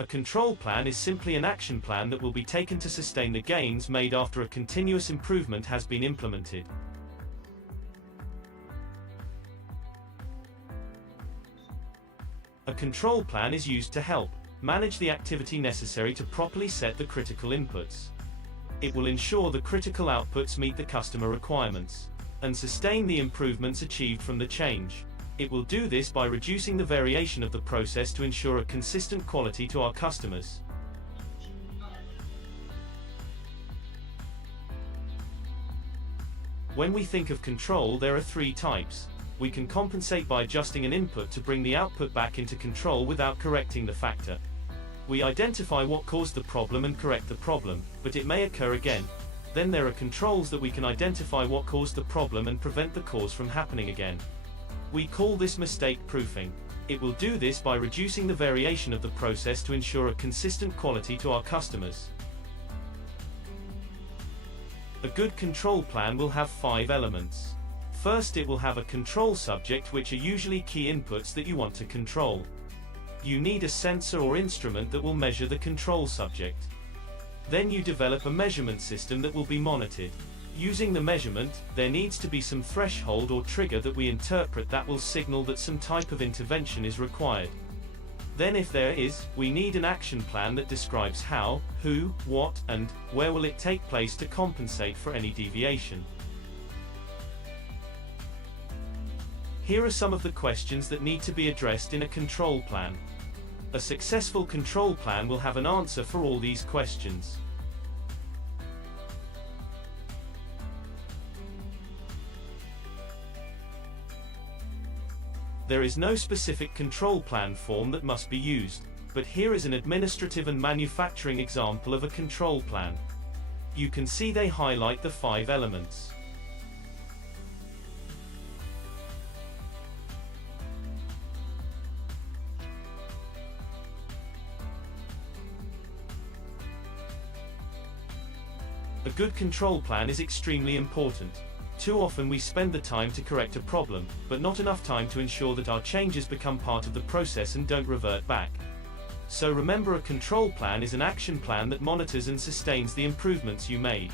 A control plan is simply an action plan that will be taken to sustain the gains made after a continuous improvement has been implemented. A control plan is used to help manage the activity necessary to properly set the critical inputs. It will ensure the critical outputs meet the customer requirements and sustain the improvements achieved from the change. It will do this by reducing the variation of the process to ensure a consistent quality to our customers. When we think of control, there are three types. We can compensate by adjusting an input to bring the output back into control without correcting the factor. We identify what caused the problem and correct the problem, but it may occur again. Then there are controls that we can identify what caused the problem and prevent the cause from happening again. We call this mistake proofing. It will do this by reducing the variation of the process to ensure a consistent quality to our customers. A good control plan will have 5 elements. First, it will have a control subject, which are usually key inputs that you want to control. You need a sensor or instrument that will measure the control subject. Then you develop a measurement system that will be monitored. Using the measurement, there needs to be some threshold or trigger that we interpret that will signal that some type of intervention is required. Then if there is, we need an action plan that describes how, who, what, and where will it take place to compensate for any deviation. Here are some of the questions that need to be addressed in a control plan. A successful control plan will have an answer for all these questions. There is no specific control plan form that must be used, but here is an administrative and manufacturing example of a control plan. You can see they highlight the 5 elements. A good control plan is extremely important. Too often we spend the time to correct a problem, but not enough time to ensure that our changes become part of the process and don't revert back. So remember, a control plan is an action plan that monitors and sustains the improvements you made.